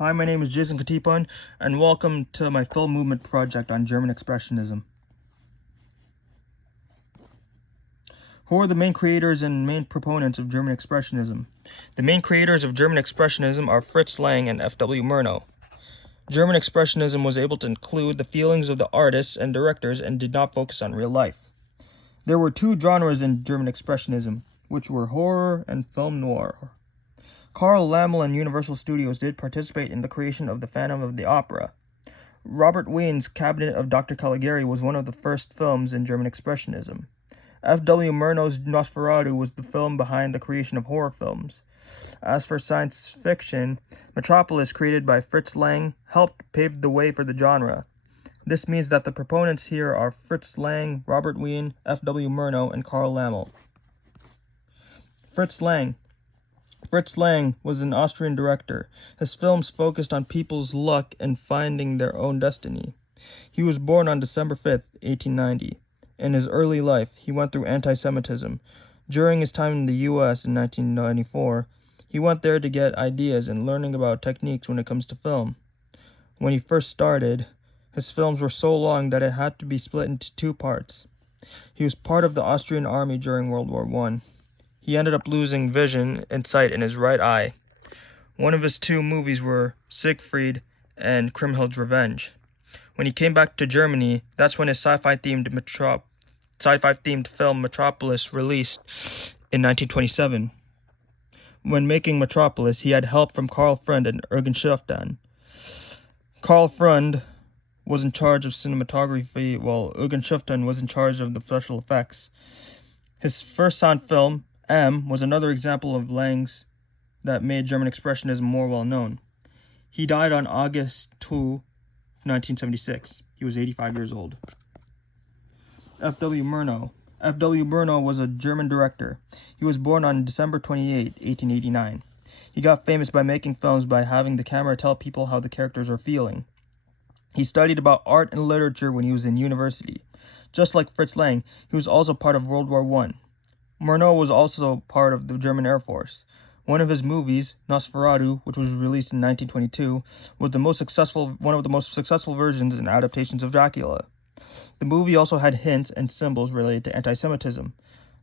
Hi, my name is Jason Katipon, and welcome to my film movement project on German Expressionism. Who are the main creators and main proponents of German Expressionism? The main creators of German Expressionism are Fritz Lang and F.W. Murnau. German Expressionism was able to include the feelings of the artists and directors and did not focus on real life. There were two genres in German Expressionism, which were horror and film noir. Carl Laemmle and Universal Studios did participate in the creation of The Phantom of the Opera. Robert Wiene's Cabinet of Dr. Caligari was one of the first films in German Expressionism. F.W. Murnau's Nosferatu was the film behind the creation of horror films. As for science fiction, Metropolis, created by Fritz Lang, helped pave the way for the genre. This means that the proponents here are Fritz Lang, Robert Wiene, F.W. Murnau, and Carl Laemmle. Fritz Lang was an Austrian director. His films focused on people's luck and finding their own destiny. He was born on December 5, 1890. In his early life, he went through anti-Semitism. During his time in the U.S. in 1994, he went there to get ideas and learning about techniques when it comes to film. When he first started, his films were so long that it had to be split into two parts. He was part of the Austrian army during World War I. He ended up losing vision and sight in his right eye. One of his two movies were Siegfried and Kriemhild's Revenge. When he came back to Germany, that's when his sci-fi themed film Metropolis released in 1927. When making Metropolis, he had help from Karl Freund and Eugen Schiftan. Karl Freund was in charge of cinematography, while Eugen Schiftan was in charge of the special effects. His first sound film, M, was another example of Lang's that made German Expressionism more well known. He died on August 2, 1976. He was 85 years old. F.W. Murnau. F.W. Murnau was a German director. He was born on December 28, 1889. He got famous by making films by having the camera tell people how the characters are feeling. He studied about art and literature when he was in university. Just like Fritz Lang, he was also part of World War I. Murnau was also part of the German Air Force. One of his movies, Nosferatu, which was released in 1922, was one of the most successful versions and adaptations of Dracula. The movie also had hints and symbols related to anti-Semitism.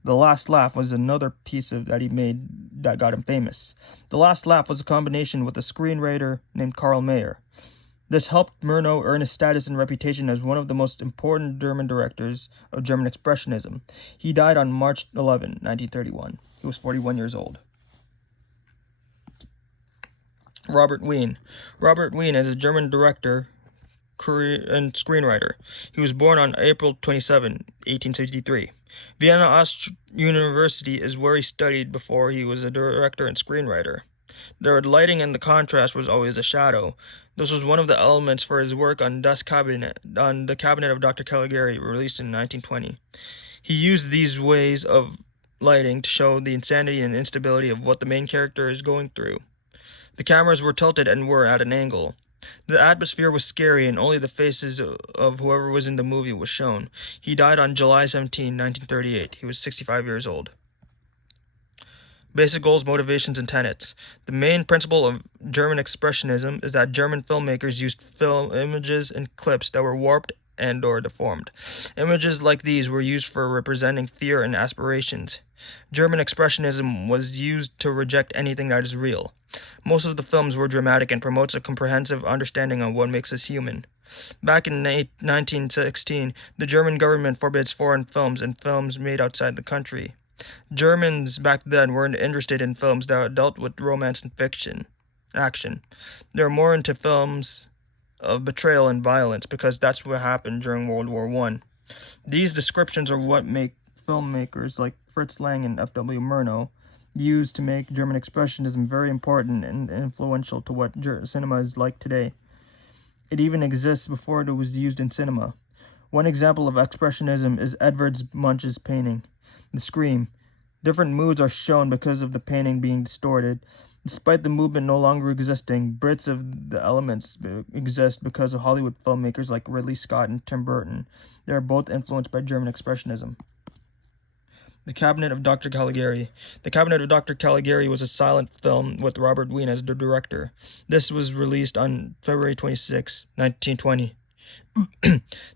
The Last Laugh was another piece that he made that got him famous. The Last Laugh was a combination with a screenwriter named Karl Mayer. This helped Murnau earn his status and reputation as one of the most important German directors of German Expressionism. He died on March 11, 1931. He was 41 years old. Robert Wiene. Robert Wiene is a German director and screenwriter. He was born on April 27, 1863. Vienna University is where he studied before he was a director and screenwriter. The lighting and the contrast was always a shadow. This was one of the elements for his work on the Cabinet of Dr. Caligari, released in 1920. He used these ways of lighting to show the insanity and instability of what the main character is going through. The cameras were tilted and were at an angle. The atmosphere was scary and only the faces of whoever was in the movie was shown. He died on July 17, 1938. He was 65 years old. Basic goals, motivations, and tenets. The main principle of German Expressionism is that German filmmakers used film images and clips that were warped and or deformed. Images like these were used for representing fear and aspirations. German Expressionism was used to reject anything that is real. Most of the films were dramatic and promotes a comprehensive understanding of what makes us human. Back in 1916, the German government forbids foreign films and films made outside the country. Germans back then weren't interested in films that dealt with romance and action. They were more into films of betrayal and violence because that's what happened during World War I. These descriptions are what make filmmakers like Fritz Lang and F.W. Murnau use to make German Expressionism very important and influential to what cinema is like today. It even exists before it was used in cinema. One example of Expressionism is Edvard Munch's painting, The Scream. Different moods are shown because of the painting being distorted. Despite the movement no longer existing, bits of the elements exist because of Hollywood filmmakers like Ridley Scott and Tim Burton. They are both influenced by German Expressionism. The Cabinet of Dr. Caligari. The Cabinet of Dr. Caligari was a silent film with Robert Wien as the director. This was released on February 26, 1920.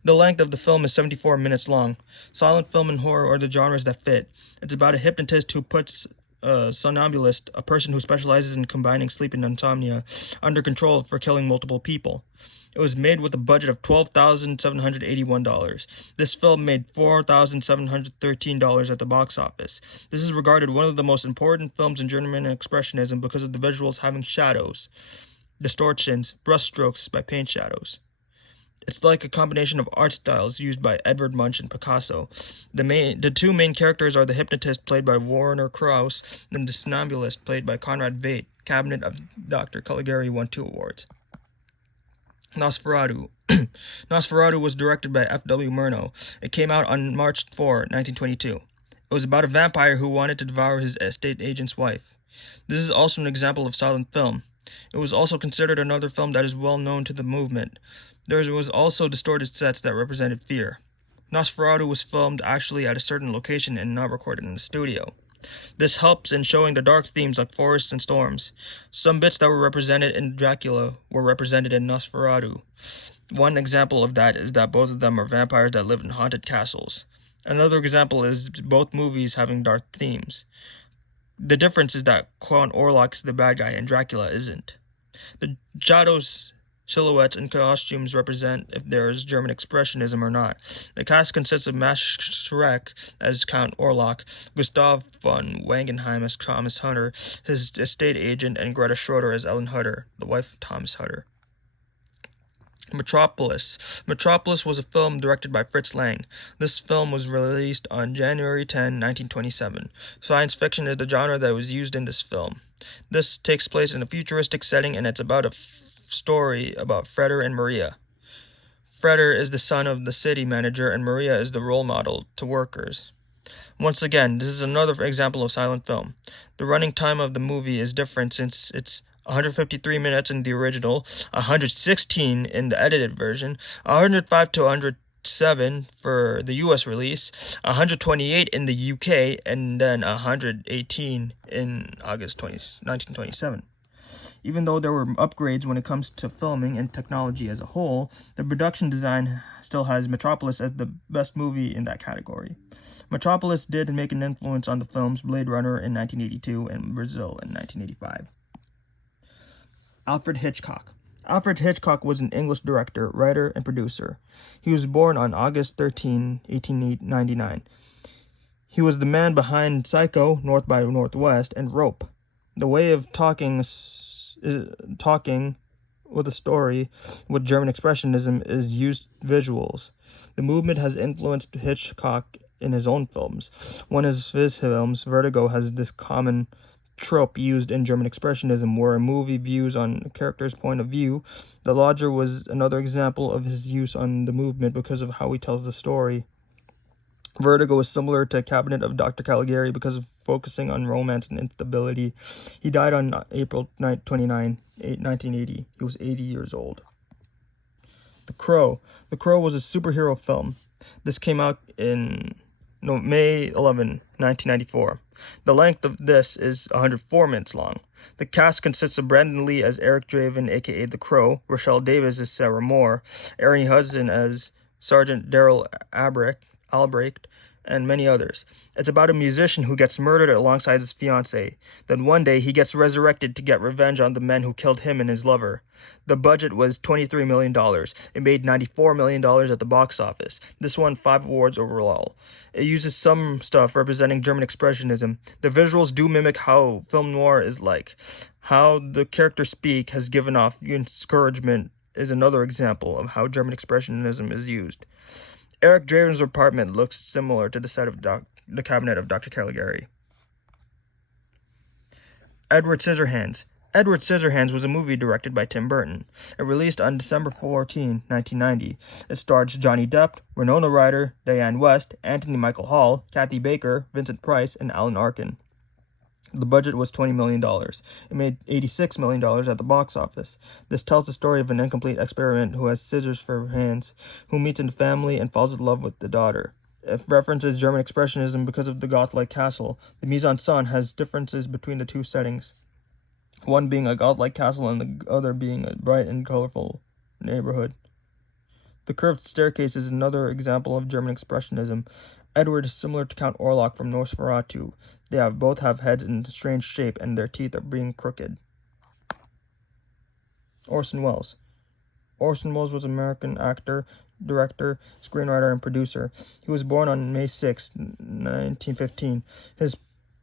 The length of the film is 74 minutes long. Silent film and horror are the genres that fit. It's about a hypnotist who puts a somnambulist, a person who specializes in combining sleep and insomnia, under control for killing multiple people. It was made with a budget of $12,781. This film made $4,713 at the box office. This is regarded one of the most important films in German Expressionism because of the visuals having shadows, distortions, brushstrokes by paint shadows. It's like a combination of art styles used by Edvard Munch and Picasso. The two main characters are the hypnotist, played by Werner Krauss, and the somnambulist, played by Conrad Veidt. Cabinet of Dr. Caligari won 2 awards. Nosferatu. Nosferatu was directed by F.W. Murnau. It came out on March 4, 1922. It was about a vampire who wanted to devour his estate agent's wife. This is also an example of silent film. It was also considered another film that is well known to the movement. There was also distorted sets that represented fear. Nosferatu was filmed actually at a certain location and not recorded in a studio. This helps in showing the dark themes like forests and storms. Some bits that were represented in Dracula were represented in Nosferatu. One example of that is that both of them are vampires that live in haunted castles. Another example is both movies having dark themes. The difference is that Count Orlok is the bad guy and Dracula isn't. The shadows, silhouettes, and costumes represent if there is German Expressionism or not. The cast consists of Max Schreck as Count Orlok, Gustav von Wangenheim as Thomas Hutter, his estate agent, and Greta Schroeder as Ellen Hutter, the wife of Thomas Hutter. Metropolis. Metropolis was a film directed by Fritz Lang. This film was released on January 10, 1927. Science fiction is the genre that was used in this film. This takes place in a futuristic setting, and it's about a story about Freder and Maria. Freder is the son of the city manager, and Maria is the role model to workers. Once again, this is another example of silent film. The running time of the movie is different since it's 153 minutes in the original, 116 in the edited version, 105 to 107 for the US release, 128 in the UK, and then 118 in August 1927. Even though there were upgrades when it comes to filming and technology as a whole, the production design still has Metropolis as the best movie in that category. Metropolis did make an influence on the films Blade Runner in 1982 and Brazil in 1985. Alfred Hitchcock. Alfred Hitchcock was an English director, writer, and producer. He was born on August 13, 1899. He was the man behind Psycho, North by Northwest, and Rope. The way of talking with a story with German Expressionism is used visuals. The movement has influenced Hitchcock in his own films. One of his films, Vertigo, has this common trope used in German Expressionism where a movie views on a character's point of view. The Lodger was another example of his use on the movement because of how he tells the story. Vertigo is similar to Cabinet of Dr. Caligari because of focusing on romance and instability. He died on April 29, 1980. He was 80 years old. The Crow. The Crow was a superhero film. This came out in May 11, 1994. The length of this is 104 minutes long. The cast consists of Brandon Lee as Eric Draven, aka The Crow, Rochelle Davis as Sarah Moore, Ernie Hudson as Sergeant Daryl Albrecht, and many others. It's about a musician who gets murdered alongside his fiancée. Then one day he gets resurrected to get revenge on the men who killed him and his lover. The budget was $23 million. It made $94 million at the box office. This won 5 awards overall. It uses some stuff representing German Expressionism. The visuals do mimic how film noir is like. How the characters speak has given off encouragement is another example of how German Expressionism is used. Eric Draven's apartment looks similar to the set of the Cabinet of Dr. Caligari. Edward Scissorhands. Edward Scissorhands was a movie directed by Tim Burton. It released on December 14, 1990. It stars Johnny Depp, Winona Ryder, Diane West, Anthony Michael Hall, Kathy Baker, Vincent Price, and Alan Arkin. The budget was $20 million. It made $86 million at the box office. This tells the story of an incomplete experiment who has scissors for hands, who meets in family and falls in love with the daughter. It references German Expressionism because of the Goth-like castle. The mise-en-scène has differences between the two settings, one being a Goth-like castle and the other being a bright and colorful neighborhood. The curved staircase is another example of German Expressionism. Edward is similar to Count Orlok from Nosferatu. They both have heads in a strange shape and their teeth are being crooked. Orson Welles. Orson Welles was an American actor, director, screenwriter, and producer. He was born on May 6, 1915. His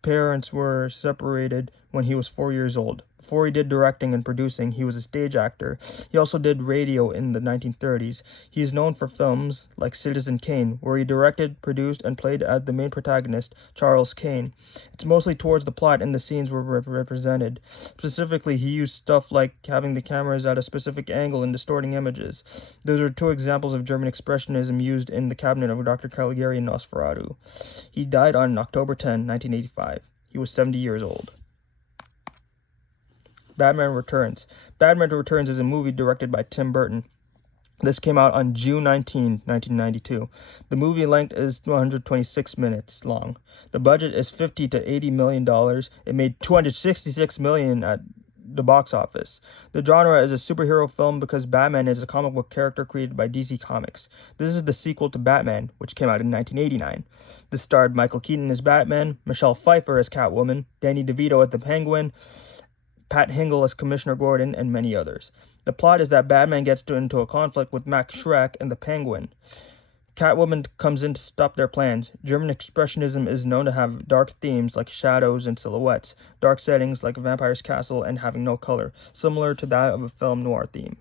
parents were separated when he was 4 years old. Before he did directing and producing, he was a stage actor. He also did radio in the 1930s. He is known for films like Citizen Kane, where he directed, produced, and played as the main protagonist, Charles Kane. It's mostly towards the plot and the scenes were represented. Specifically, he used stuff like having the cameras at a specific angle and distorting images. Those are two examples of German Expressionism used in the cabinet of Dr. Caligari in Nosferatu. He died on October 10, 1985. He was 70 years old. Batman Returns. Batman Returns is a movie directed by Tim Burton. This came out on June 19, 1992. The movie length is 126 minutes long. The budget is $50 to $80 million. It made $266 million at the box office. The genre is a superhero film because Batman is a comic book character created by DC Comics. This is the sequel to Batman, which came out in 1989. This starred Michael Keaton as Batman, Michelle Pfeiffer as Catwoman, Danny DeVito as the Penguin, Pat Hingle as Commissioner Gordon, and many others. The plot is that Batman gets into a conflict with Max Schreck and the Penguin. Catwoman comes in to stop their plans. German Expressionism is known to have dark themes like shadows and silhouettes, dark settings like a vampire's castle, and having no color, similar to that of a film noir theme.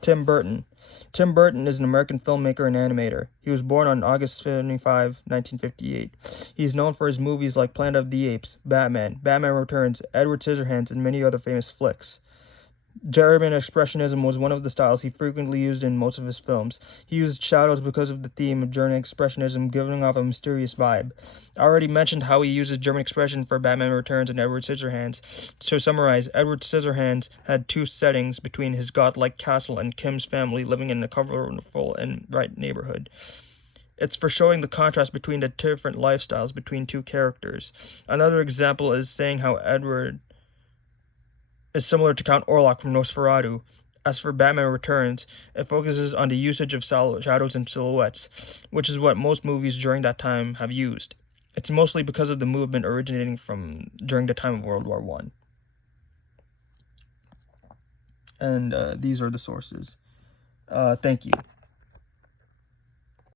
Tim Burton. Tim Burton is an American filmmaker and animator. He was born on August 25, 1958. He is known for his movies like Planet of the Apes, Batman, Batman Returns, Edward Scissorhands, and many other famous flicks. German Expressionism was one of the styles he frequently used in most of his films. He used shadows because of the theme of German Expressionism giving off a mysterious vibe. I already mentioned how he uses German Expression for Batman Returns and Edward Scissorhands. To summarize, Edward Scissorhands had two settings between his godlike castle and Kim's family living in a colorful and bright neighborhood. It's for showing the contrast between the different lifestyles between two characters. Another example is saying how Edward is similar to Count Orlok from Nosferatu. As for Batman Returns, it focuses on the usage of shadows and silhouettes, which is what most movies during that time have used. It's mostly because of the movement originating from during the time of World War I. And these are the sources. Thank you.